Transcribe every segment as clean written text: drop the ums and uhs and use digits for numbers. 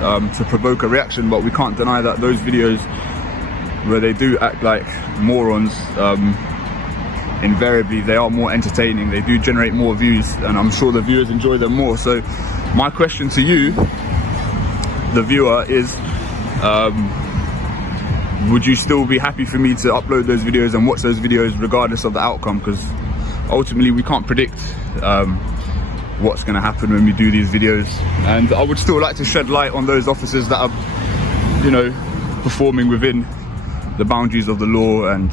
to provoke a reaction, but we can't deny that those videos where they do act like morons, invariably they are more entertaining, they do generate more views, and I'm sure the viewers enjoy them more. So my question to you, the viewer, is would you still be happy for me to upload those videos and watch those videos regardless of the outcome? Because ultimately we can't predict what's going to happen when we do these videos, and I would still like to shed light on those officers that are, you know, performing within the boundaries of the law and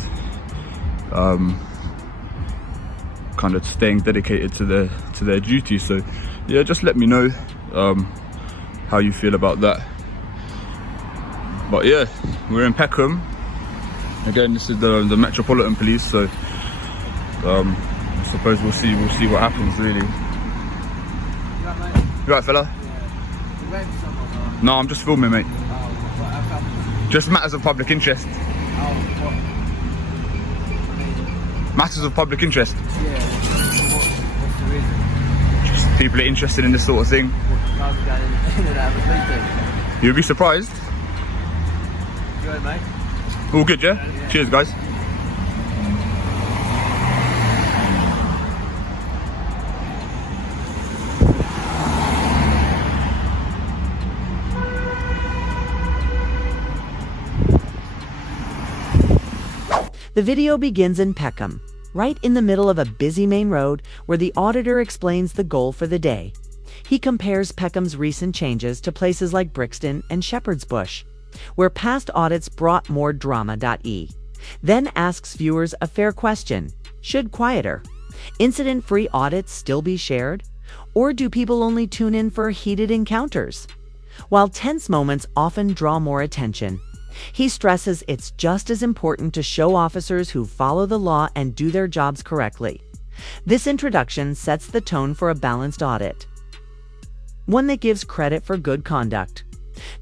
kind of staying dedicated to their duty. So yeah, just let me know how you feel about that. But yeah, we're in Peckham again. This is the Metropolitan Police, so I suppose we'll see what happens, really. You right, fella? Yeah. No, I'm just filming, mate. Just matters of public interest. Matters of public interest. Yeah. What's the reason? Just people are interested in this sort of thing. You'll be surprised. Good, mate. All good, yeah? Cheers, guys. The video begins in Peckham, right in the middle of a busy main road where the auditor explains the goal for the day. He compares Peckham's recent changes to places like Brixton and Shepherd's Bush, where past audits brought more drama. Then asks viewers a fair question: should quieter, incident-free audits still be shared? Or do people only tune in for heated encounters? While tense moments often draw more attention, he stresses it's just as important to show officers who follow the law and do their jobs correctly. This introduction sets the tone for a balanced audit, one that gives credit for good conduct,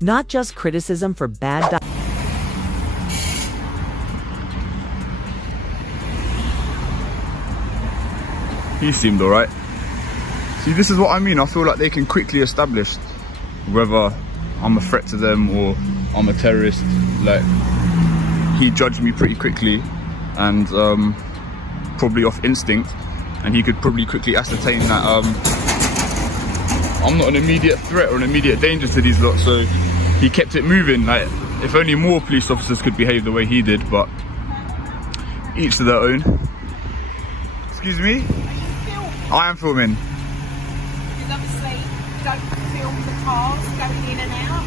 not just criticism for bad. He seemed alright. See, this is what I mean. I feel like they can quickly establish whether I'm a threat to them or I'm a terrorist. Like, he judged me pretty quickly, and probably off instinct, and he could probably quickly ascertain that I'm not an immediate threat or an immediate danger to these lot. So he kept it moving. Like, if only more police officers could behave the way he did, but each to their own. Excuse me? I am filming. Because obviously you don't film the cars going in and out.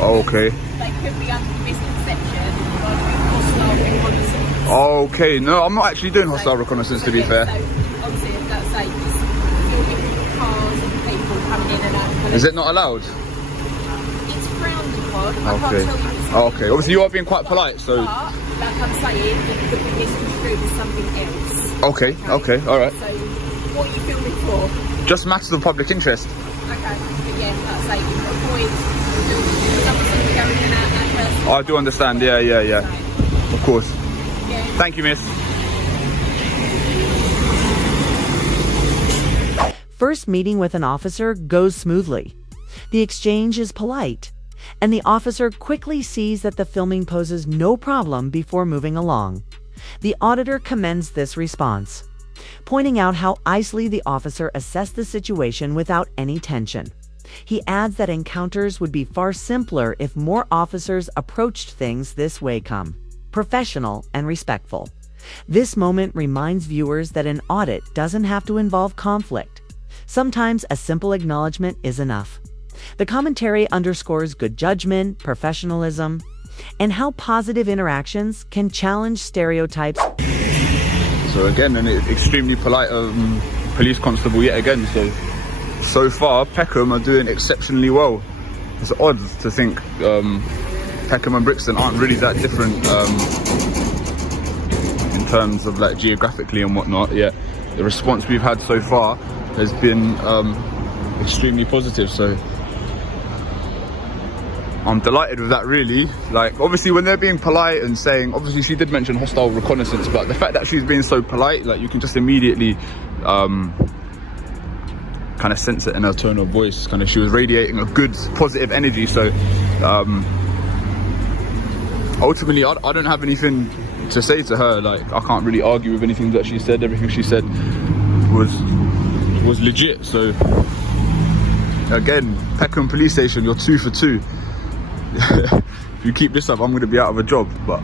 Oh, okay. They could be under the misconception by doing hostile reconnaissance. Okay, no, I'm not actually doing hostile reconnaissance, to be fair. So obviously, that's like just filming cars and people coming in and out. Is it not allowed? It's frowned upon. I Okay. can't tell you it's Okay, obviously you are being quite polite, so... But, like I'm saying, it could be misconstrued as something else. Okay, alright. So, what are you filming for? Just matters of public interest. Okay, but yeah, like I say, avoid someone going in and out that person. I do understand, yeah. Of course. Yeah. Thank you, miss. First meeting with an officer goes smoothly. The exchange is polite, and the officer quickly sees that the filming poses no problem before moving along. The auditor commends this response, pointing out how icily the officer assessed the situation without any tension. He adds that encounters would be far simpler if more officers approached things this way, professional and respectful. This moment reminds viewers that an audit doesn't have to involve conflict. Sometimes a simple acknowledgement is enough. The commentary underscores good judgment, professionalism, and how positive interactions can challenge stereotypes. So again, an extremely polite police constable yet again. So far, Peckham are doing exceptionally well. It's odd to think Peckham and Brixton aren't really that different in terms of like geographically and whatnot. Yet the response we've had so far has been extremely positive. So I'm delighted with that, really. Like, obviously when they're being polite and saying, obviously she did mention hostile reconnaissance, but the fact that she's being so polite, like, you can just immediately kind kind of sense it in her tone of voice. Kind of, she was radiating a good, positive energy. So ultimately, I don't have anything to say to her. Like, I can't really argue with anything that she said. Everything she said was legit. So again, Peckham Police Station, you're 2 for 2. If you keep this up, I'm going to be out of a job. But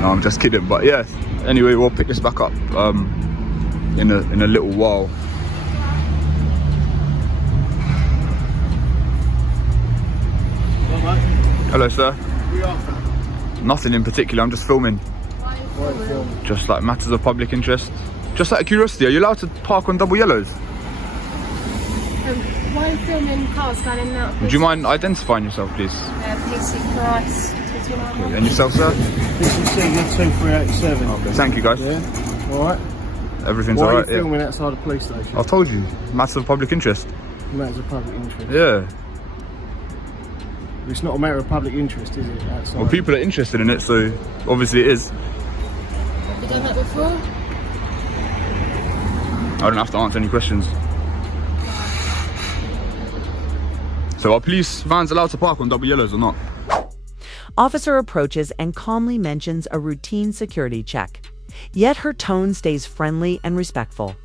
no, I'm just kidding. But yeah, anyway, we'll pick this back up in a little while. Well, mate, Hello, sir. we are filming. Nothing in particular. I'm just filming. Why are you filming? Just like matters of public interest. Just out of curiosity, are you allowed to park on double yellows? Why are you filming cars going in and out? Would you mind identifying yourself, please? PC Price, 229. And yourself, sir? This is Seagull 2387. Okay, thank you, guys. Yeah? Alright. Everything's Why are you alright. Yeah. filming outside the police station? I told you, matters of public interest. Matters of public interest. Yeah. It's not a matter of public interest, is it? Outside? Well, people are interested in it, so obviously it is. Have you done that before? I don't have to answer any questions. So are police vans allowed to park on double yellows or not? Officer approaches and calmly mentions a routine security check. Yet her tone stays friendly and respectful.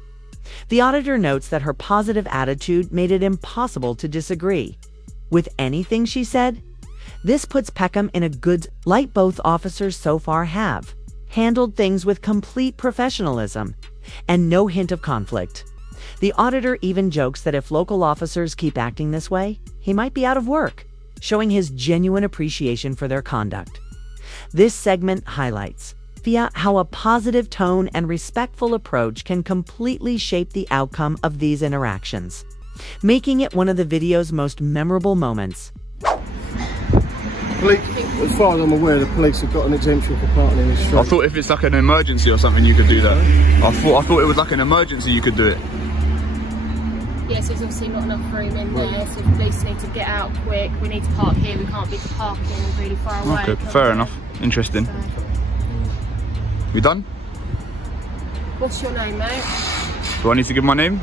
The auditor notes that her positive attitude made it impossible to disagree with anything she said. This puts Peckham in a good light. Both officers so far have handled things with complete professionalism and no hint of conflict. The auditor even jokes that if local officers keep acting this way, he might be out of work, showing his genuine appreciation for their conduct. This segment highlights how a positive tone and respectful approach can completely shape the outcome of these interactions, making it one of the video's most memorable moments. Police, as far as I'm aware, the police have got an exemption for parking in the street. I thought if it's like an emergency or something, you could do that. I thought it was like an emergency, you could do it. Yes, there's obviously not enough room in there, so the police need to get out quick. We need to park here, we can't be parking really far away. Okay, fair enough. Interesting. So, You done? what's your name, mate? Do I need to give my name?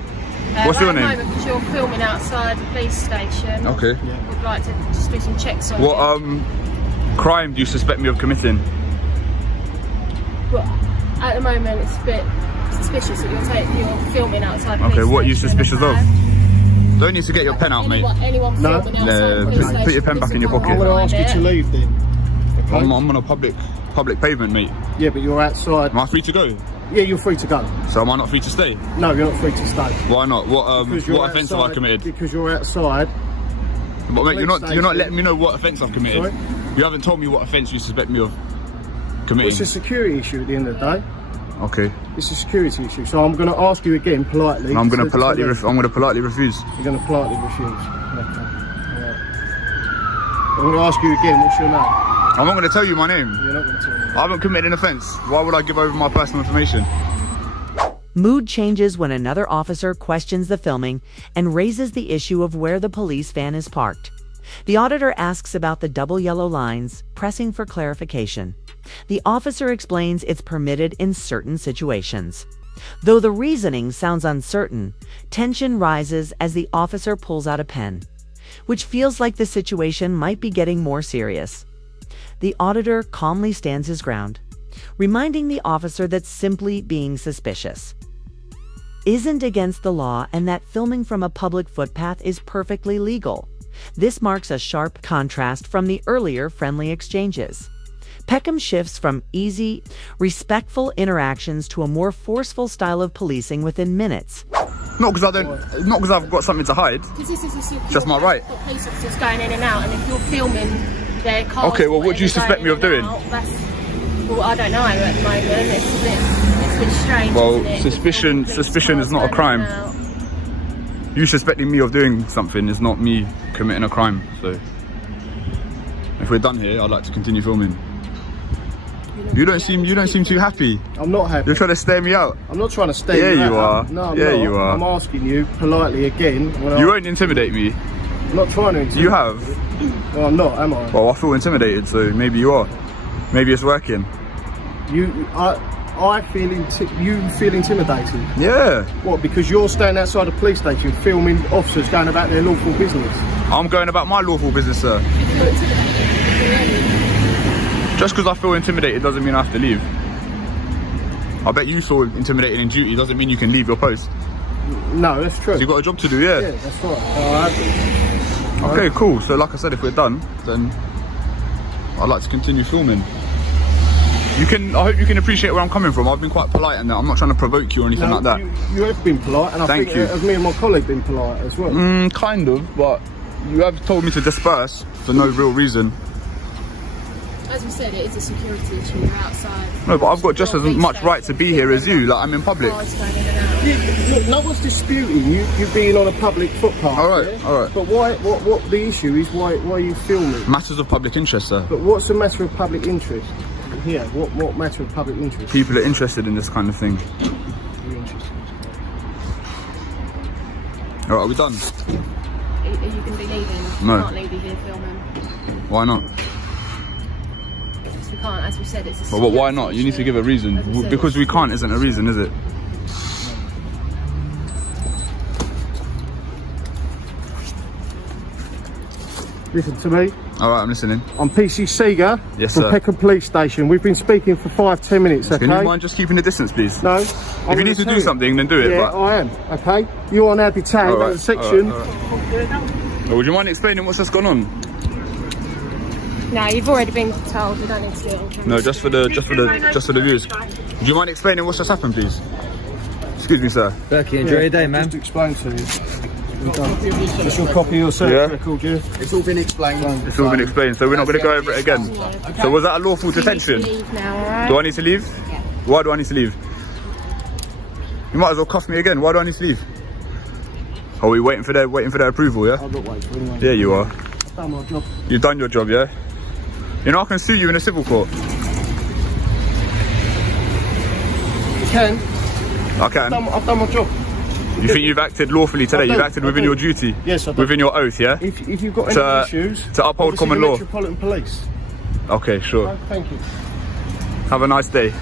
What's your name? Because you're filming outside the police station. Okay. We'd like to just do some checks on What you. crime do you suspect me of committing? Well, at the moment, it's a bit suspicious that you're filming outside the police Okay, what are you station, suspicious of? okay? Don't need to get your pen out, mate. Anyone No. filming outside the police put station, your pen back in your police pocket. I'm going to ask you to leave then. Okay? I'm on a public pavement, mate. Yeah, but you're outside. Am I free to go? Yeah, you're free to go. So am I not free to stay? No, you're not free to stay. Why not? What Because you're offence have I outside- committed? Because you're outside. But mate, you're not station. letting me know what offence I've committed. Sorry? You haven't told me what offence you suspect me of Well, committing. it's a security issue at the end of the day. Okay. It's a security issue. So I'm going to ask you again politely. And I'm going to politely leave. refuse. You're going to politely refuse. Okay. Alright. I'm going to ask you again. What's your name? I'm not going to tell you my name. You're not going to tell me. I haven't committed an offence. Why would I give over my personal information? Mood changes when another officer questions the filming and raises the issue of where the police van is parked. The auditor asks about the double yellow lines, pressing for clarification. The officer explains it's permitted in certain situations. Though the reasoning sounds uncertain, tension rises as the officer pulls out a pen, which feels like the situation might be getting more serious. The auditor calmly stands his ground, reminding the officer that simply being suspicious isn't against the law and that filming from a public footpath is perfectly legal. This marks a sharp contrast from the earlier friendly exchanges. Peckham shifts from easy, respectful interactions to a more forceful style of policing within minutes. Not because I've got something to hide. Because this is Just my right. The police officers going in and out, and if you're filming their cars. Okay, well, what do you suspect me of doing? Well, I don't know at the moment. It's a bit strange. Well, isn't it? suspicion is not a crime. You suspecting me of doing something is not me committing a crime. So if we're done here, I'd like to continue filming. You don't seem too happy. I'm not happy. You're trying to stare me out. I'm not trying to stay. Yeah, you are. No, I'm Yeah, not. you are. I'm asking you politely again. You won't intimidate me. I'm not trying to intimidate You have. Well, I'm not, am I? Well, I feel intimidated, so maybe you are. Maybe it's working. you feel intimidated. Yeah. What? Because you're standing outside a police station filming officers going about their lawful business. I'm going about my lawful business, sir. Just because I feel intimidated doesn't mean I have to leave. I bet you feel intimidated in duty doesn't mean you can leave your post. No, that's true. You've got a job to do, yeah. Yeah, that's right. Okay, cool. So like I said, if we're done, then I'd like to continue filming. I hope you can appreciate where I'm coming from. I've been quite polite and that. I'm not trying to provoke you or anything like that. You have been polite, and I think me and my colleague been polite as well. Kind of, but you have told me to disperse for no real reason. As we said, it is a security issue. You're outside. No, but I've got just as much right to be here as you. Like, I'm in public. Cars going in and out. Look, no one's disputing you being on a public footpath. All right, yeah? all right. But what the issue is, why are you filming? Matters of public interest, sir. But what's the matter of public interest? Here, what matter of public interest? People are interested in this kind of thing. You're interested. All right, are we done? Are you going to be leaving? No. We can't leave you here filming. Why not? We can't, as we said, it's a Well, why not? You need to give a reason. Because we can't isn't a reason, is it? Listen to me. All right, I'm listening. I'm PC Seeger Yes, from sir. Peckham Police Station. We've been speaking for 5-10 minutes, okay? Can you mind just keeping the distance, please? No. If you need to do something, then do it. Yeah, but... I am, okay? You are now detained All right, at the section. all right. Would you mind explaining what's just gone on? No, you've already been told. We don't need to do it. No, just for the viewers. Would you mind explaining what's just happened, please? Excuse me, sir. Berkey, enjoy your day, man. Just explain to you. Just your copy of your service record, yeah? It's all been explained. It's all been explained, so we're not going to go over it again. So was that a lawful detention? You need to leave now, alright? Do I need to leave? Yeah. Why do I need to leave? You might as well cuff me again. Why do I need to leave? Are we waiting for their approval? Yeah. I'm not waiting for anyone. Yeah, you are. I've done my job. You've done your job, yeah. You know I can sue you in a civil court. You can. I can. I've done my job. You think you've acted lawfully today? You've acted within your duty. Yes, I do. Within your oath, yeah. If you've got any issues, to uphold obviously common the law. Metropolitan Police. Okay, sure. Oh, thank you. Have a nice day.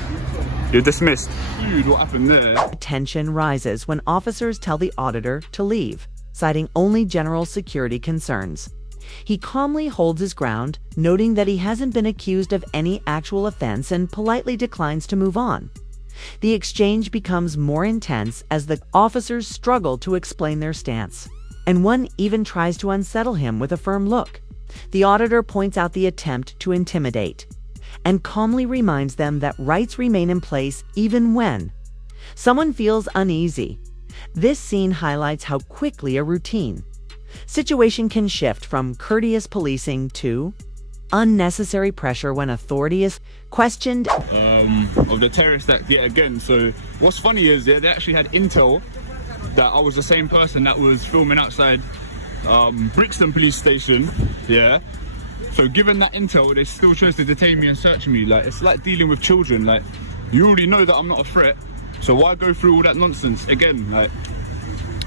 You're dismissed. Dude, what happened there? Tension rises when officers tell the auditor to leave, citing only general security concerns. He calmly holds his ground, noting that he hasn't been accused of any actual offense and politely declines to move on. The exchange becomes more intense as the officers struggle to explain their stance, and one even tries to unsettle him with a firm look. The auditor points out the attempt to intimidate and calmly reminds them that rights remain in place even when someone feels uneasy. This scene highlights how quickly a routine situation can shift from courteous policing to unnecessary pressure when authority is questioned. Of the terrorist act yet again. So what's funny is they actually had intel that I was the same person that was filming outside Brixton police station. Yeah. So given that intel, they still chose to detain me and search me. Like, it's like dealing with children. Like, you already know that I'm not a threat, so why go through all that nonsense again? Like,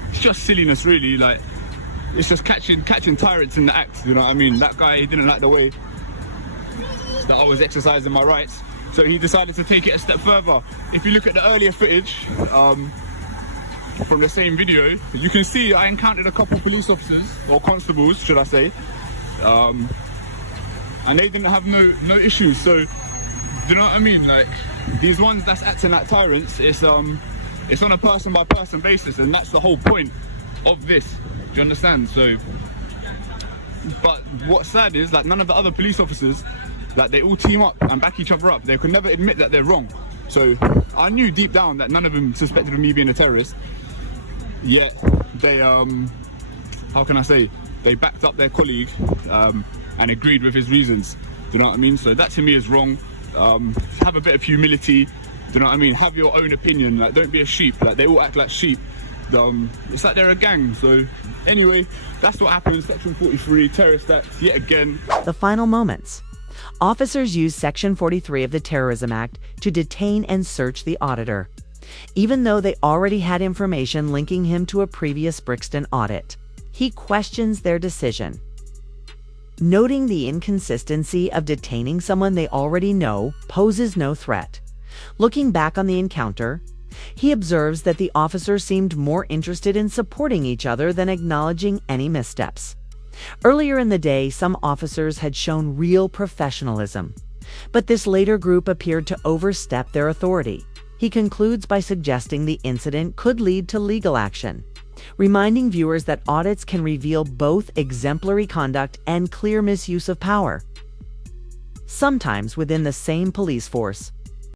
it's just silliness, really. Like, it's just catching tyrants in the act. You know what I mean? That guy, he didn't like the way that I was exercising my rights, so he decided to take it a step further. If you look at the earlier footage from the same video, you can see I encountered a couple police officers, or constables should I say, and they didn't have no issues. So do you know what I mean? Like, these ones that's acting like tyrants, it's on a person by person basis, and that's the whole point of this. Do you understand? So, but what's sad is, like, none of the other police officers, like, they all team up and back each other up. They could never admit that they're wrong. So I knew deep down that none of them suspected of me being a terrorist, yet they how can I say, they backed up their colleague and agreed with his reasons. Do you know what I mean? So that to me is wrong. Have a bit of humility. Do you know what I mean? Have your own opinion. Like, don't be a sheep. Like, they all act like sheep. It's like they're a gang. So anyway, that's what happens. Section 43, terrorist act yet again. The final moments. Officers use Section 43 of the Terrorism Act to detain and search the auditor, even though they already had information linking him to a previous Brixton audit. He questions their decision, noting the inconsistency of detaining someone they already know poses no threat. Looking back on the encounter, he observes that the officers seemed more interested in supporting each other than acknowledging any missteps. Earlier in the day, some officers had shown real professionalism, but this later group appeared to overstep their authority. He concludes by suggesting the incident could lead to legal action, reminding viewers that audits can reveal both exemplary conduct and clear misuse of power. Sometimes within the same police force,